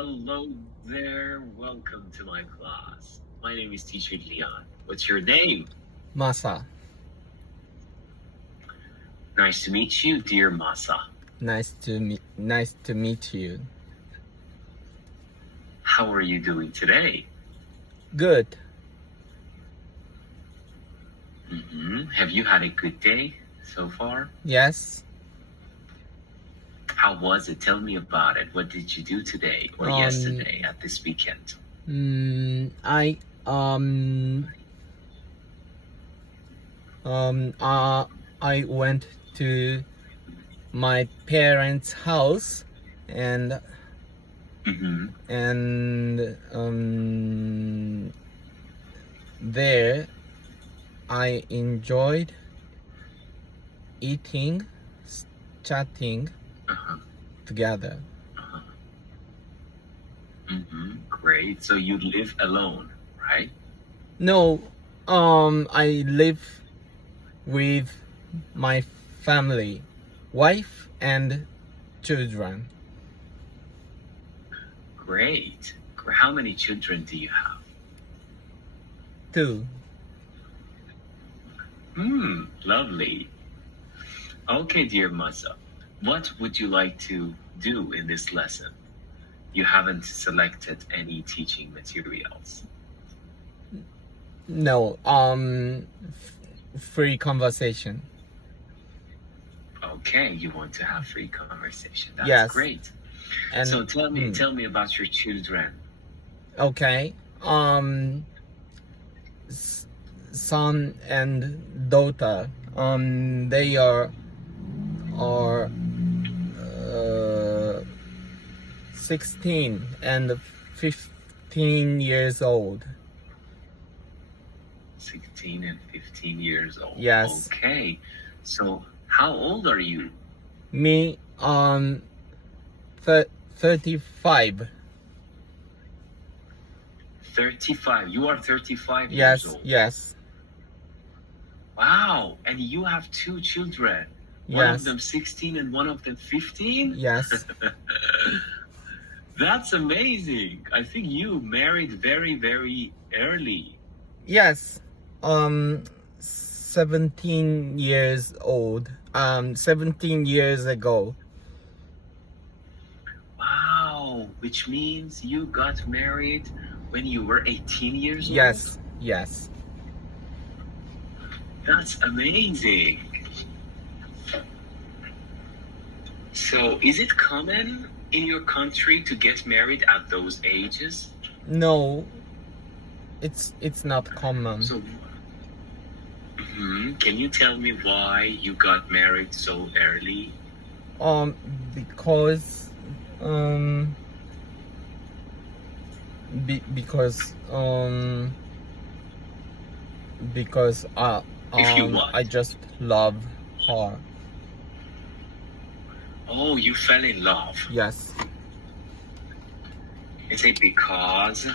Hello there. Welcome to my class. My name is Teacher Leon. What's your name? Masa. Nice to meet you, dear Masa. Nice to meet you. How are you doing today? Good. Have you had a good day so far? Yes. How was it? Tell me about it. What did you do today or yesterday at this weekend? I went to my parents' house and there I enjoyed eating, chatting together. Great. So you live alone, right? No, I live with my family, wife and children. Great. How many children do you have? 2. Lovely. Okay, dear Masa, what would you like to do in this lesson? You haven't selected any teaching materials. No, free conversation. Okay, you want to have free conversation. That's Yes. great. And So tell me about your children. okay, son and daughter, they are 16 and 15 years old. 16 and 15 years old. Yes. Okay. So how old are you? Me, 35. 35. You are 35 Yes, years old. yes, Wow. And you have 2 children. One of yes, them 16 and one of them 15? yes. That's amazing. I think you married very, very early. Yes, 17 years old. 17 years ago. Wow. Which means you got married when you were 18 years old? Yes, yes. That's amazing. So is it common in your country to get married at those ages? No, it's not common. So, can you tell me why you got married so early? Because If you want. I just love her. Oh, you fell in love. Yes. Is it because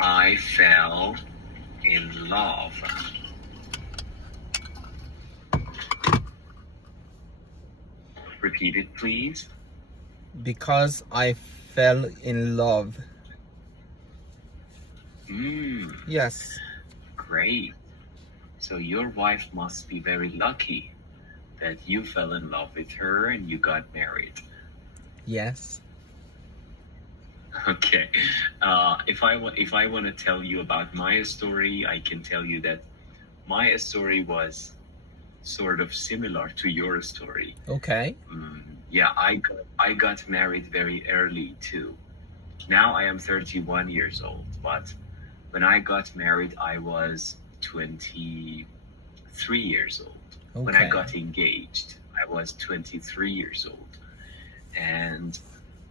I fell in love? Repeat it, please. Because I fell in love. Yes. Great. So your wife must be very lucky that you fell in love with her and you got married. Yes. Okay. If I want to tell you about my story, I can tell you that my story was sort of similar to your story. Okay. Yeah, I got married very early too. Now I am 31 years old, but when I got married, I was 23 years old. Okay. When I got engaged, I was 23 years old. And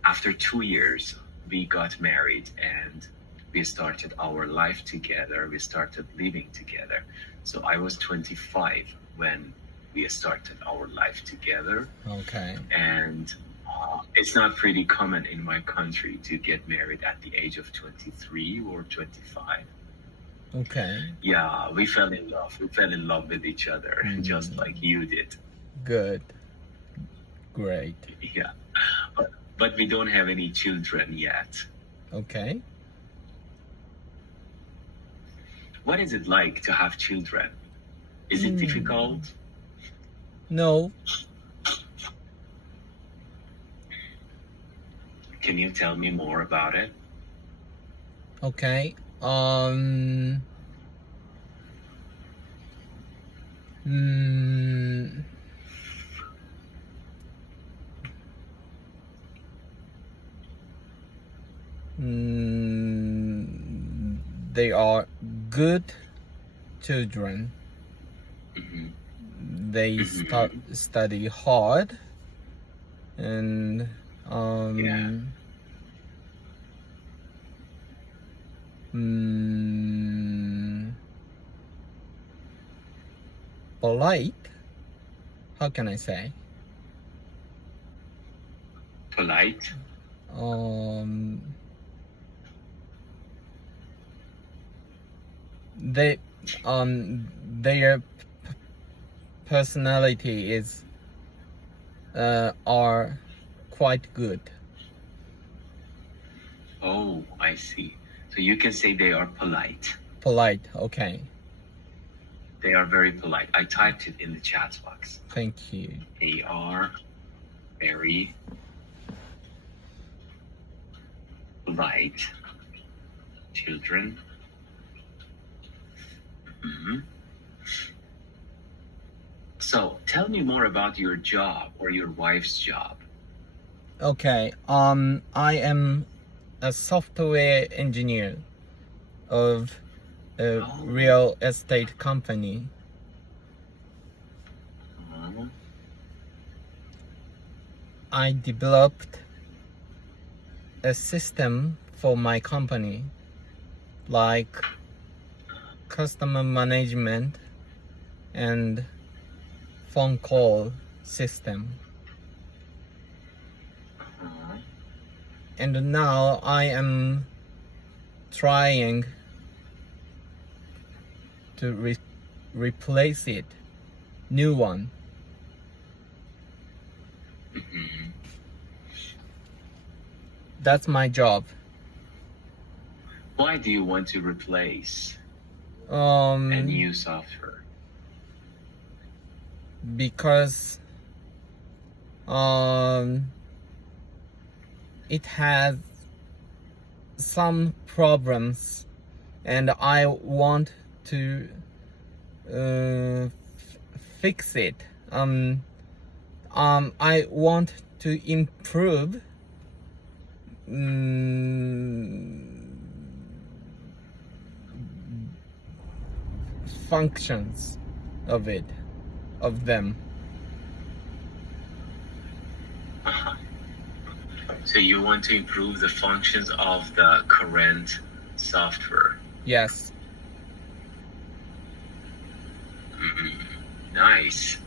after 2 years, we got married and we started our life together. We started living together. So I was 25 when we started our life together. Okay. And it's not pretty common in my country to get married at the age of 23 or 25. Okay. Yeah, we fell in love. We fell in love with each other, just like you did. Good. Great. Yeah. but we don't have any children yet. Okay. What is it like to have children? Is it difficult? No. Can you tell me more about it? Okay. They are good children. They study hard and polite. How can I say? Polite? Their personality is are quite good. Oh, I see. So you can say they are polite. Polite, okay. They are very polite. I typed it in the chat box. Thank you. They are very polite children. So tell me more about your job or your wife's job. Okay. I am a software engineer of a real estate company. I developed a system for my company, like customer management and phone call system. And now I am trying to replace it, new one. That's my job. Why do you want to replace A new software? Because it has some problems and I want to fix it. I want to improve functions of them. So you want to improve the functions of the current software? Yes. Nice.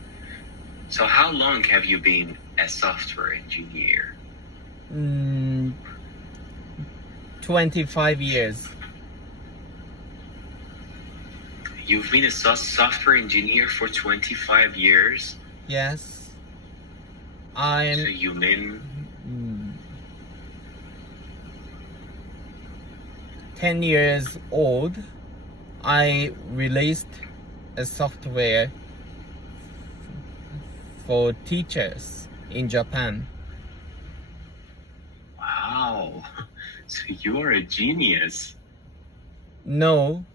So how long have you been a software engineer? 25 years. You've been a software engineer for 25 years? Yes. So you mean 10 years old, I released a software for teachers in Japan. Wow. So you're a genius. No.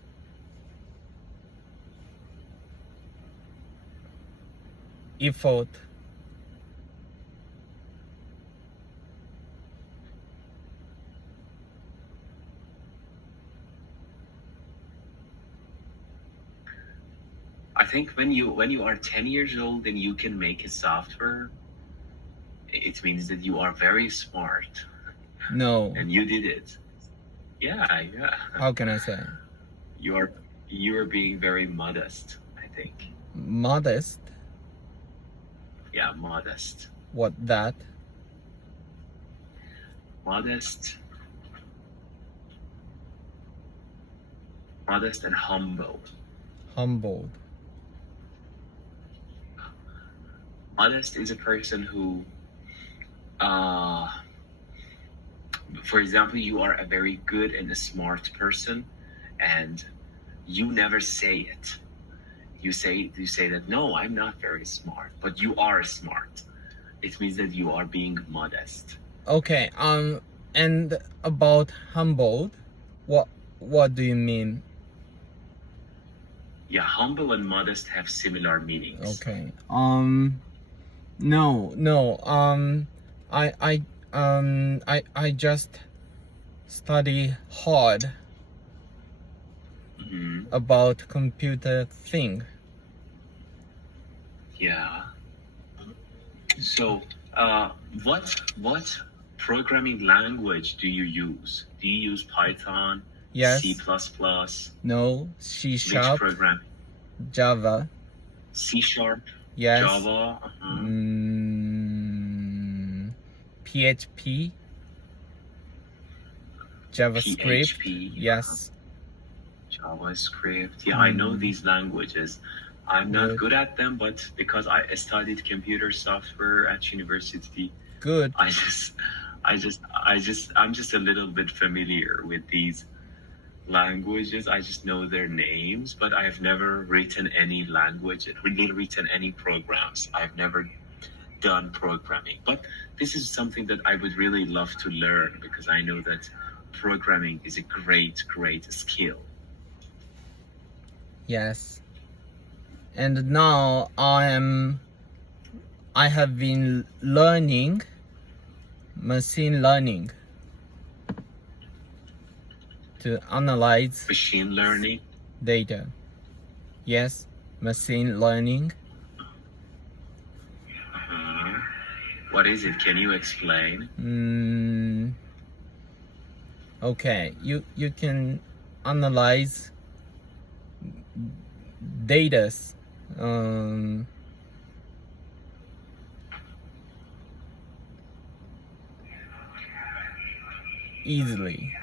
Effort. I think when you are 10 years old and you can make a software, it means that you are very smart. No. And you did it. Yeah. How can I say? You are being very modest, I think. Modest? Yeah, modest. What that? Modest and humble. Humbled. Modest is a person who for example, you are a very good and a smart person, and you never say it. You say that no, I'm not very smart, but you are smart. It means that you are being modest. Okay. And about humbled, what do you mean? Yeah, humble and modest have similar meanings. Okay. No. I just study hard Mhm. about computer thing. Yeah. So, what programming language do you use? Do you use Python, Yes. C++, No. C which sharp. program? Java. C sharp, Yes. Java, PHP. JavaScript. PHP, Yes. JavaScript. Yeah, I know these languages. I'm not Good. good at them, but because I studied computer software at university, Good. I'm just a little bit familiar with these languages. I just know their names, but I've never written any any programs. I've never done programming. But this is something that I would really love to learn, because I know that programming is a great skill. Yes. And now I have been learning machine learning to analyze Machine learning. data. Yes, machine learning. What is it? Can you explain? Okay, you can analyze data easily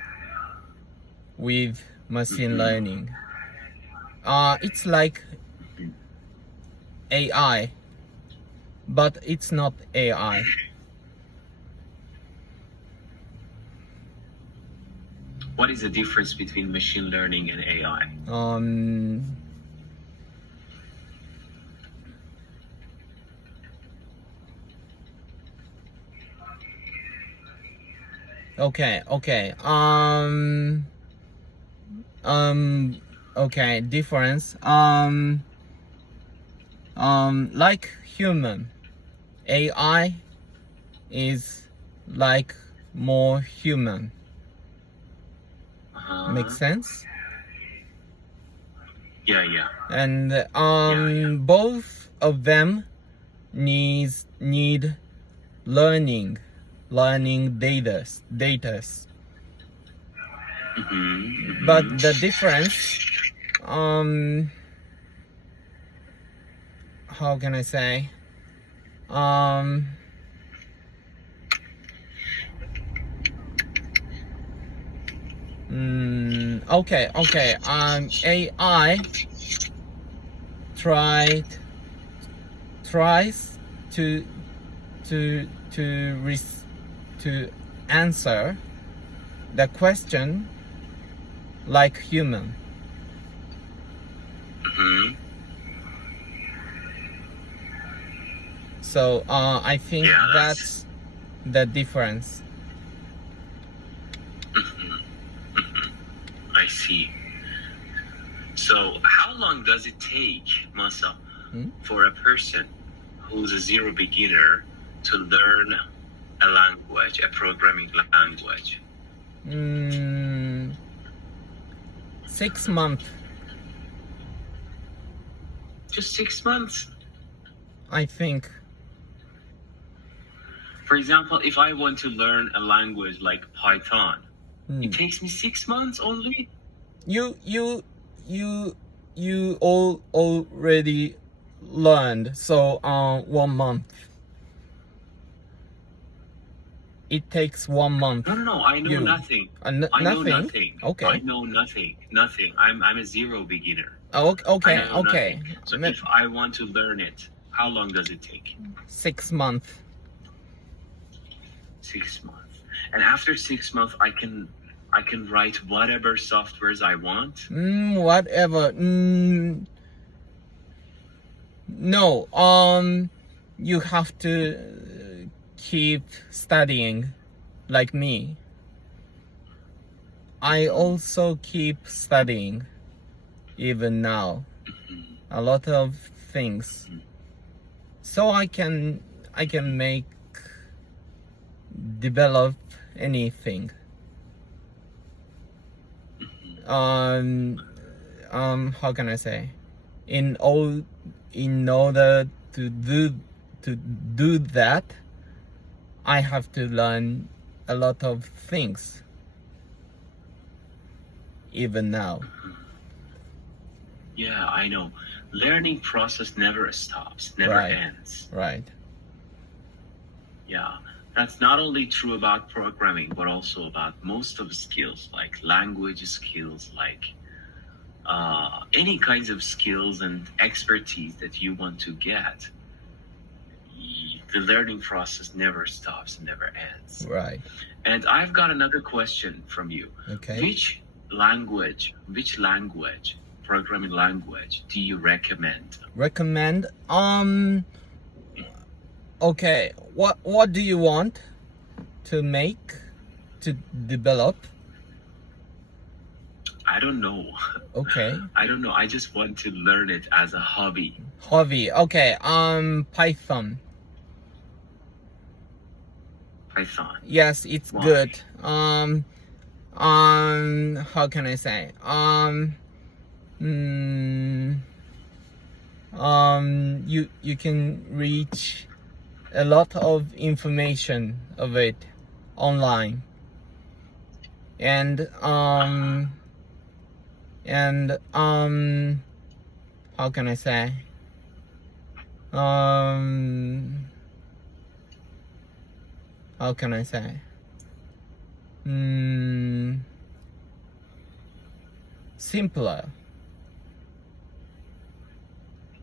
with machine learning. It's like AI, but it's not AI. What is the difference between machine learning and AI? Okay. Okay, difference. Like human, AI is like more human. Makes sense? Yeah. And Yeah. both of them need learning data. But the difference, how can I say? Okay. AI tries to answer the question like human. So I think that's the difference. I see. So how long does it take, Masa, for a person who's a zero beginner to learn a language, a programming language? 6 months, Just 6 months? I think. For example, if I want to learn a language like Python, it takes me 6 months only? You already learned, so 1 month. It takes 1 month. No, I know nothing. I know nothing. Okay. I know nothing. I'm a zero beginner. Okay. I know nothing. So if I want to learn it, how long does it take? 6 months. 6 months. And after 6 months, I can write whatever softwares I want. Whatever. No. You have to keep studying, like me. I also keep studying, even now. A lot of things. So I can develop anything. How can I say? In order to do that, I have to learn a lot of things. Even now. Yeah, I know. Learning process never stops, never ends. Right. Yeah, that's not only true about programming, but also about most of skills, like language skills, like any kinds of skills and expertise that you want to get. The learning process never stops, never ends. Right. And I've got another question from you. Okay. Which language, programming language do you recommend? Okay, what do you want to develop? I don't know. Okay. I don't know. I just want to learn it as a hobby. Okay. Python. Python. Yes, it's Why? good. How can I say? You can reach a lot of information of it online, and how can I say? How can I say? Simpler.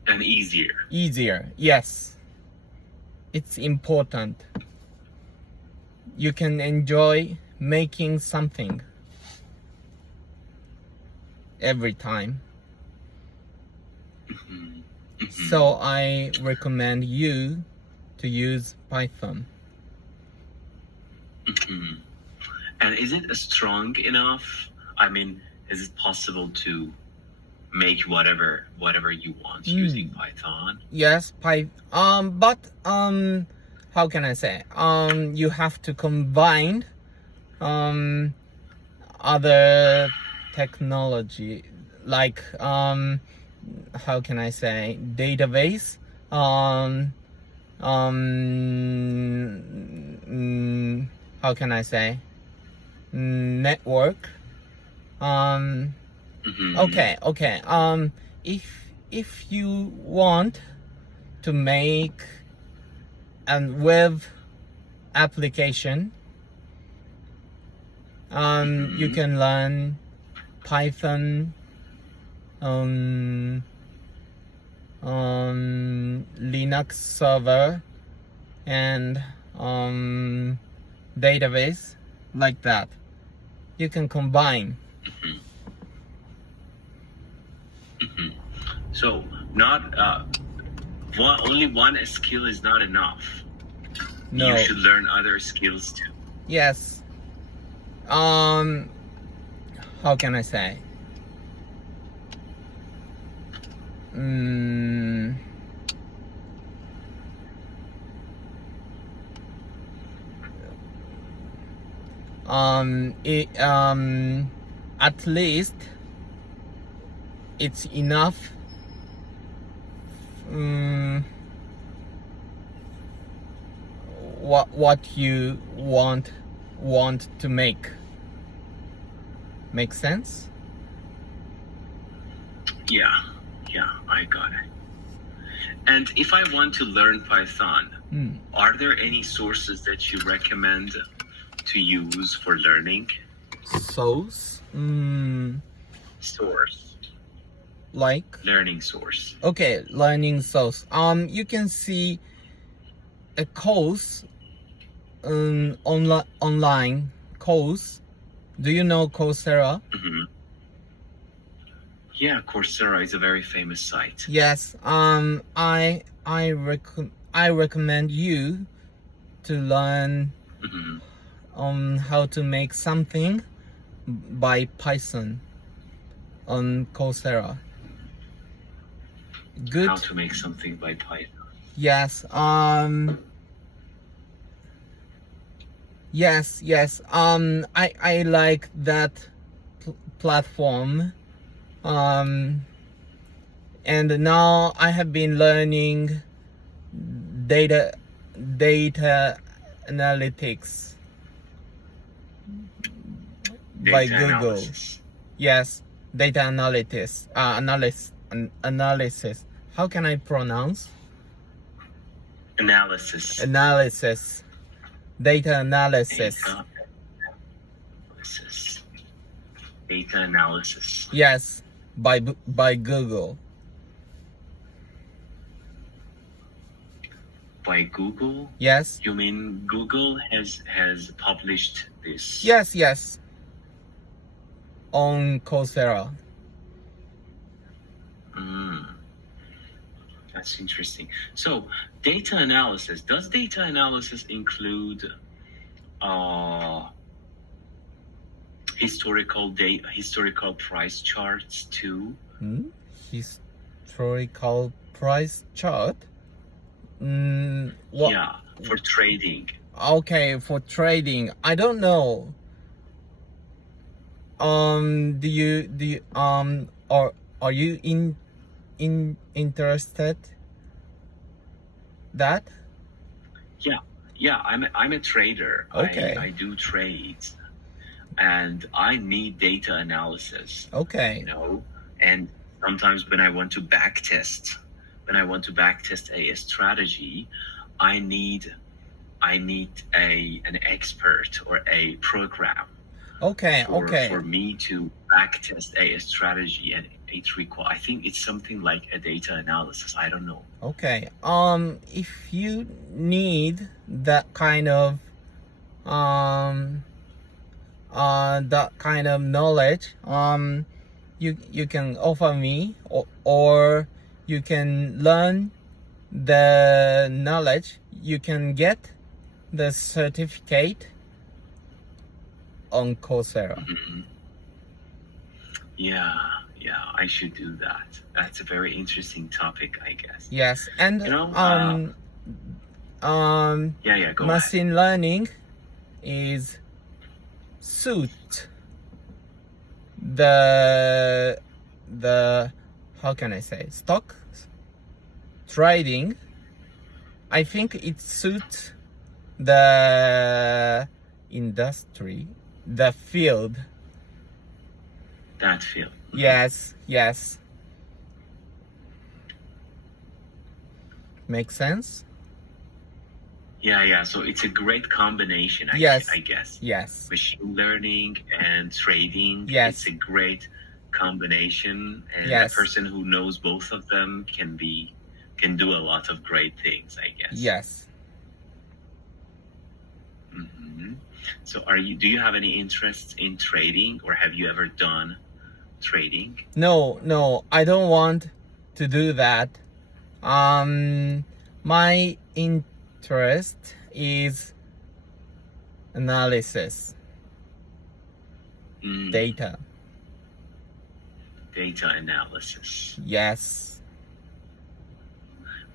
And easier. Easier, yes. It's important. You can enjoy making something every time. So I recommend you to use Python. And is it strong enough? I mean, is it possible to make whatever you want using Python? Yes, but how can I say? You have to combine other technology, like how can I say, database, how can I say, network. Okay. If you want to make a web application, you can learn Python, Linux server, and database, like that. You can combine. So not only one skill is not enough. No. You should learn other skills too. Yes. How can I say? At least it's enough. What you want to make sense? Yeah, I got it. And if I want to learn Python, are there any sources that you recommend to use for learning? Source? Source. Like? Learning source. Okay, learning source. You can see a course online course. Do you know Coursera? Yeah, Coursera is a very famous site. Yes. I recommend you to learn how to make something by Python on Coursera. Good. How to make something by Python. Yes. Yes. I like that platform. And now I have been learning data analytics by Data Google. analysis. Yes, data analysis. Analysis. How can I pronounce? Analysis. Analysis. Data analysis. Data analysis. Yes, by Google. By Google? Yes. You mean Google has published this? Yes. On Coursera. That's interesting. So, data analysis. Does data analysis include historical price charts too? Historical price chart? What? Yeah, for trading. Okay, for trading. I don't know. Do you or are you interested that? Yeah, I'm a trader. Okay. I do trades, and I need data analysis. Okay. And sometimes when I want to backtest a strategy, I need an expert or a program. Okay. For me to backtest a strategy, and I think it's something like a data analysis. I don't know. Okay. If you need that kind of knowledge, you can offer me, or you can learn the knowledge. You can get the certificate on Coursera. Yeah, I should do that. That's a very interesting topic, I guess. Yes, and Go machine ahead. learning is suit the how can I say, stock trading. I think it suits the industry, the field. That field. Yes. Makes sense? Yeah. So it's a great combination, I guess. Yes. Machine learning and trading. Yes. It's a great combination, and Yes. a person who knows both of them can do a lot of great things, I guess. Yes. So do you have any interests in trading, or have you ever done trading? No, I don't want to do that. My interest is analysis. Data analysis. Yes.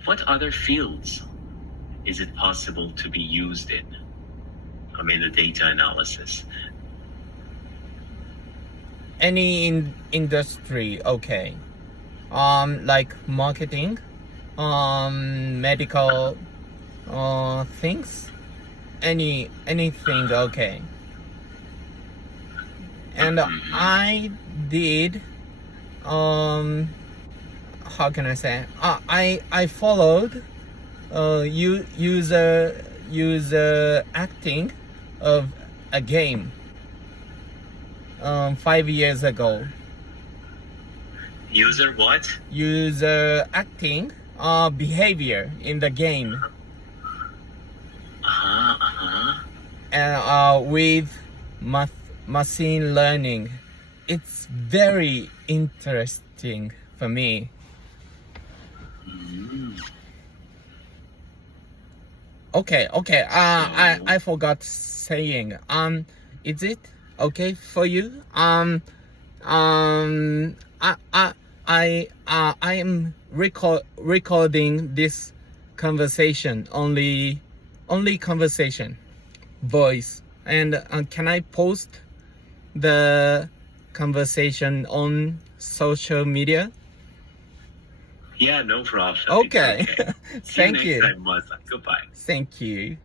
What other fields is it possible to be used in? I mean, the data analysis. Any industry, okay. Like marketing, medical, things, anything, okay. And I did, how can I say? I followed, user acting of a game 5 years ago. User what? User acting behavior in the game. with machine learning. It's very interesting for me. Okay. I forgot saying. Is it okay for you? I am recording this conversation, only conversation, voice, and can I post the conversation on social media? Yeah, no problem. Okay. Okay. Thank See you you. next time, Masa. Goodbye. Thank you.